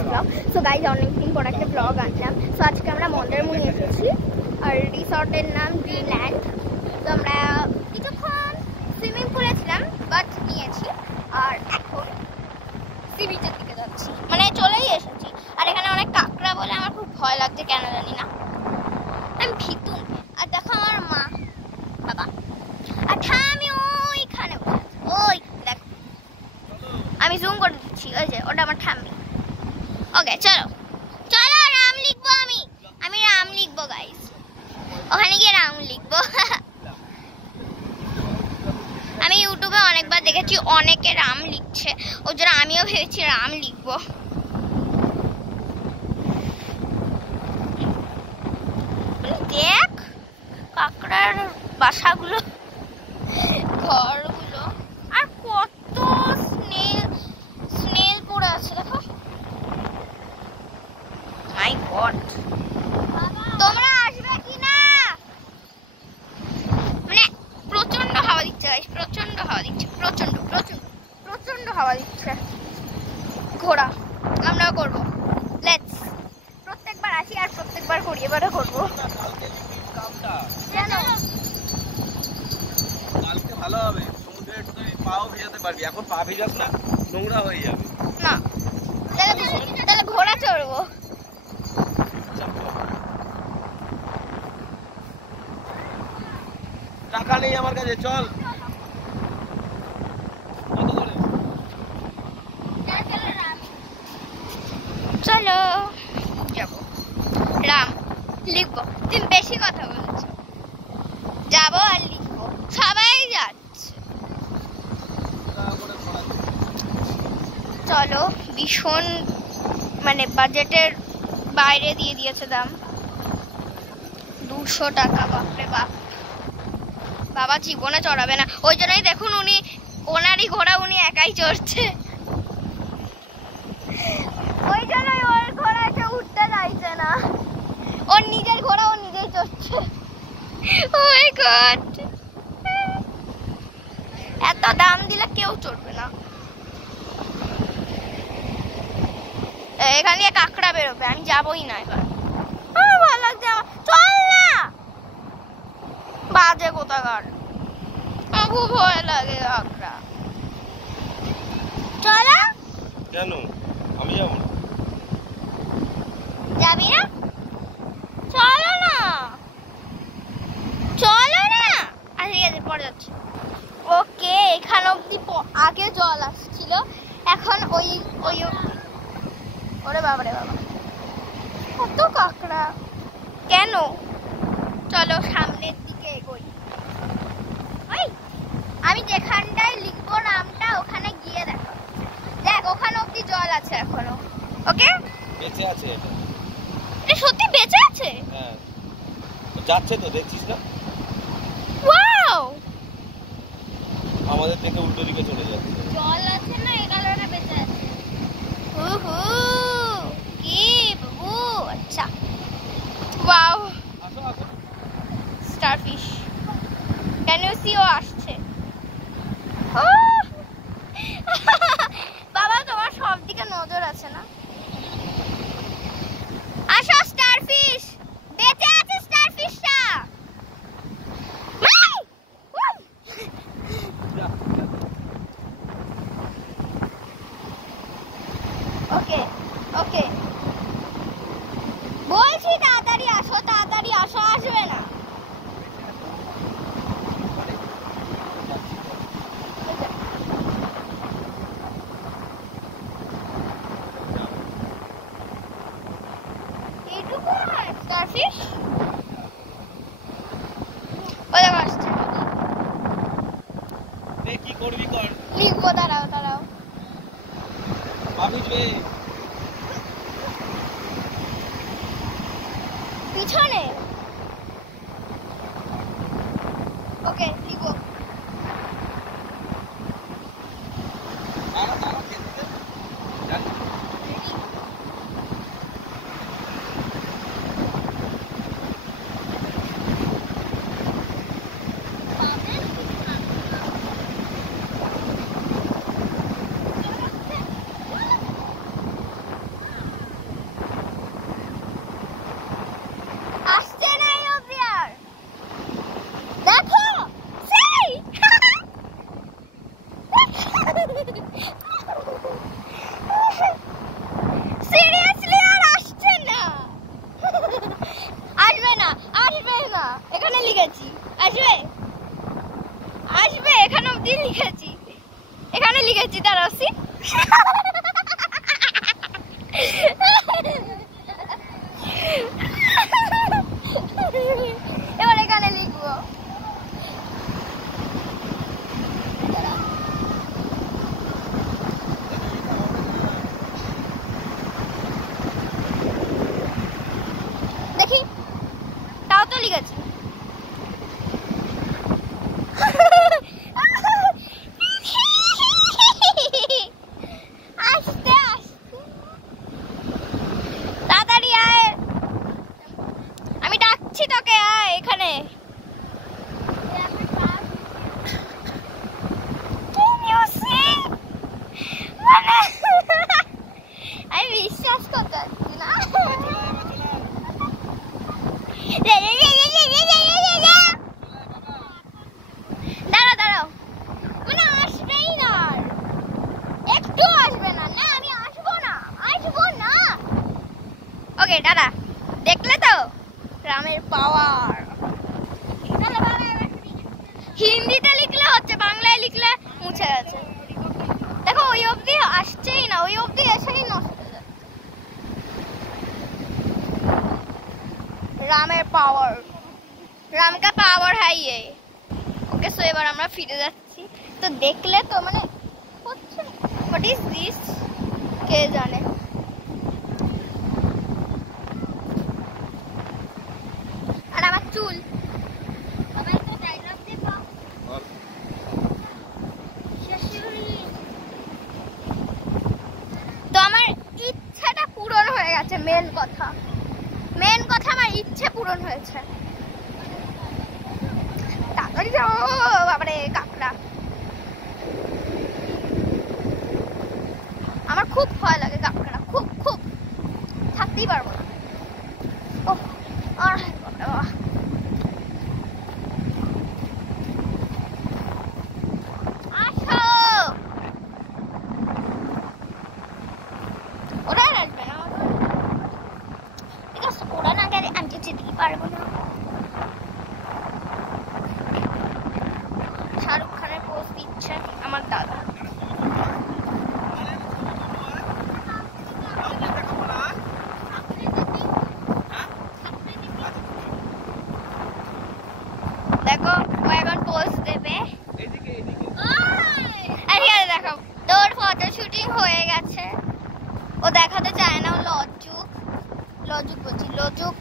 First blog. So guys অনেকদিন পর একটা ব্লগ আনলাম। সো আজকে আমরা মন্দারমণি এসেছি আর রিসর্টের নাম ড্রিমল্যান্ড। তো আমরা কিছুক্ষণ সুইমিং পুলে ছিলাম বাট নিয়েছি আর এখন সি বিচের দিকে যাচ্ছি, মানে চলেই এসেছি। আর এখানে অনেক কাঁকড়া বলে আমার খুব ভয় লাগছে, কেন জানি না, আমি ভীতু। আর দেখো আমার মা বাবা আর ঠামি ওইখানে ওই দেখো, আমি জুম করে দিচ্ছি, ওই যে ওটা আমার ঠাম্মি। ওকে চলো চলো, রাম লিখবো, আমি রাম লিখবো গাইস, ওখানে গিয়ে রাম লিখবো। আমি ইউটিউবে অনেকবার দেখেছি অনেকে রাম লিখছে, ওই জন্য আমিও ভেবেছি রাম লিখবো। দেখ কাঁকড়ার বাসাগুলো, ঘরগুলো, আর কত স্নেল পড়ে আছে দেখো। মাই গড, তোমরা আসবে কি না? মানে প্রচন্ড হাওয়া দিচ্ছে গাইস, প্রচন্ড হাওয়া দিচ্ছে, প্রচন্ড প্রচন্ড প্রচন্ড হাওয়া দিচ্ছে। ঘোরা আমরাও করবো, লেটস। প্রত্যেকবার আসি আর প্রত্যেকবার করি, এবারে করবো। কেন? কালকে ভালো হবে, সমুদ্রে তুই পাও ভিজাতে পারবি, এখন পা ভিজাস না, নোংরা হয়ে যাবে। না তাহলে ঘোড়া চড়বো। টাকা নেই আমার কাছে, চল। চলো যাবো, রাম লিখবো। তুমি বেশি কথা বলেছো, যাবো আর লিখবো, সবাই যাচ্ছে। চলো, ভীষণ মানে বাজেটের বাইরে দিয়ে দিয়েছে দাম, 200 টাকা। বাপরে বাপ, বাবা জীবনে চড়াবে না। ওই জন্যই দেখুন উনি, ওনারই ঘোড়া উনি একাই চড়ছে, ওই জন্যই ওর ঘোড়াটা উঠতে চাইছে না, ওর নিজের ঘোড়া ও নিজেই চড়ছে। ও মাই গড, এত দাম দিলে কেউ চড়বে না। এখান দিয়ে কাঁকড়া বেরোবে, আমি যাবোই না এবার, ভালো লাগছে আমার। চল না, বাজে কোথাকার, আমার খুব ভয় লাগে কাঁকড়া। চলো। কেন আমি যাবো না? যাবি না? চলো না, চলো না। আচ্ছা ঠিক আছে, পরে যাচ্ছি। ওকে, এখান অব্দি আগে জল আসছিল, এখন ওই ওই ওরে বাবা রে বাবা, কত কাঁকড়া। কেন? চলো সামনের দিকে এগোই। ওই আমি যেখানটায় লিখবো নামটা ওখানে গিয়ে দেখো, দেখ ওখানে অব্দি জল আছে এখনো। ওকে, বেঁচে আছে এটা, এটা সত্যি বেঁচে আছে। হ্যাঁ যাচ্ছে তো, দেখছিস না? ওয়াও, আমাদের থেকে উল্টো দিকে চলে যাচ্ছে। জল আছে না, এই কারণে বেঁচে আছে। হু কি বাবু, আচ্ছা ওয়াও, আসো আসো। Starfish, can you see? ও আসছে। বাবা তোমার সব দিকে নজর আছে না? আসো, স্টারফিশ বেঁচে আছে, স্টারফিশটা। ওকে ওকে, বলছি তাড়াতাড়ি আসো, তাড়াতাড়ি আসো, আসবে না? এইটুকু স্টারফিশ, ওই দেখো আসছে। কি করবি কর, লিখবো, দাঁড়াও দাঁড়াও। পা ভিজবে। পিছনে ওকে লিখবো। দাঁড়া দাঁড়া, খেতে দে। যাক। এবার এখানে লিখবো দেখি তাও তো লিখেছি আস্তে আস্তে তাড়াতাড়ি আয় আমি ডাকছি তোকে আয় এখানে আমি বিশ্বাস করতে পারছি না দাঁড়াও দাঁড়াও মানে আসবেই না একটু আসবে না না আমি আসবো না ওকে দাদা দেখলে তো রামের পাওয়ার হিন্দিতে লিখলে হচ্ছে বাংলায় লিখলে মুছে গেছে দেখো ওই অবধি আসছেই না ওই অবধি এসেই নষ্ট হয়ে যাচ্ছে রামের পাওয়ার রাম কা পাওয়ার है ये ওকে সো এবার আমরা ফিরে যাচ্ছি তো দেখলে তো মানে হচ্ছে হোয়াট ইজ দিস কে জানে আর আমার চুল সবাই তো ডায়লগ দেব তো আমার ইচ্ছাটা পূরণ হয়ে গেছে মেন কথা আমার ইচ্ছে পূরণ হয়েছে তাড়াতাড়ি যাও বাবারে কাকড়া আমার খুব ভয় লাগে কাকড়া খুব খুব থাকতেই পারবো না ও আর আসো ওরা আসবে না ঠিক আছে ওরা না গেলে আমি যেতেই পারবো না শাহরুখ খানের পোজ দিচ্ছে আমার দাদা দেখো ও এখন পোজ দেবে আরে দেখো তোর ফটো শুটিং হয়ে গেছে ও দেখাতে চায় না ও লজুক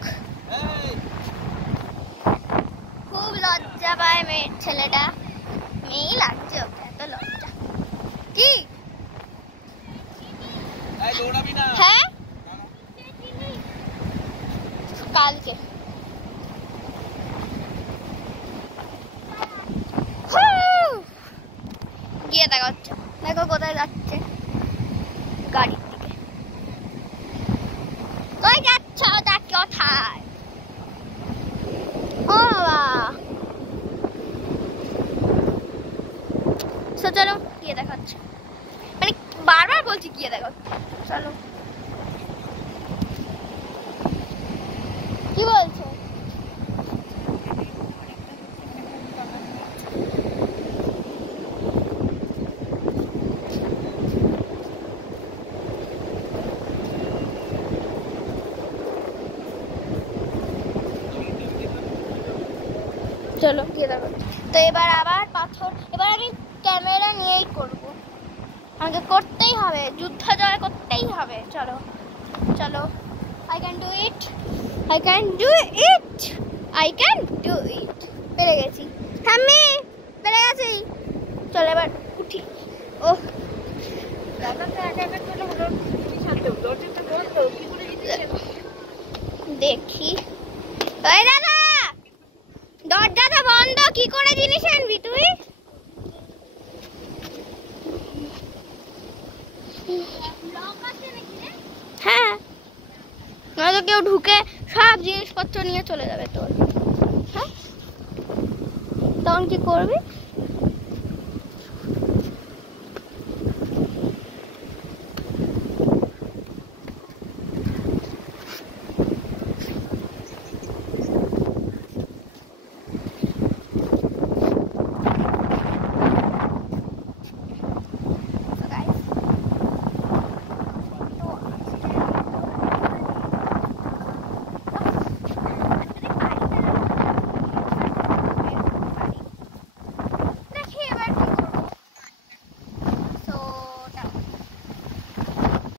খুব লজ্জা পায় মেয়ের ছেলেটা মেয়েই লাগছে ওকে এত লজ্জা কি হ্যাঁ কালকে গিয়ে দেখাচ্ছে দেখো কোথায় যাচ্ছে গাড়ির দিকে কই যাচ্ছ দেখ কোথায় ও বাবা চলো গিয়ে দেখাচ্ছে মানে বারবার বলছি গিয়ে দেখাচ্ছে চলো কি বলছো চলো গিয়ে দেখো তো এবার আবার পাথর এবার আমি ক্যামেরা নিয়েই করব আমাকে করতেই হবে যুদ্ধ জয় করতেই হবে চলো চলো I can do it পেরে গেছি থামি পেরে গেছি চলো এবার উঠি ও দেখি ওই দাদা দরজাটা বন্ধ কি করে জিনিস আনবি তুই হ্যাঁ নয়তো কেউ ঢুকে সব জিনিসপত্র নিয়ে চলে যাবে তোর হ্যাঁ তখন কি করবি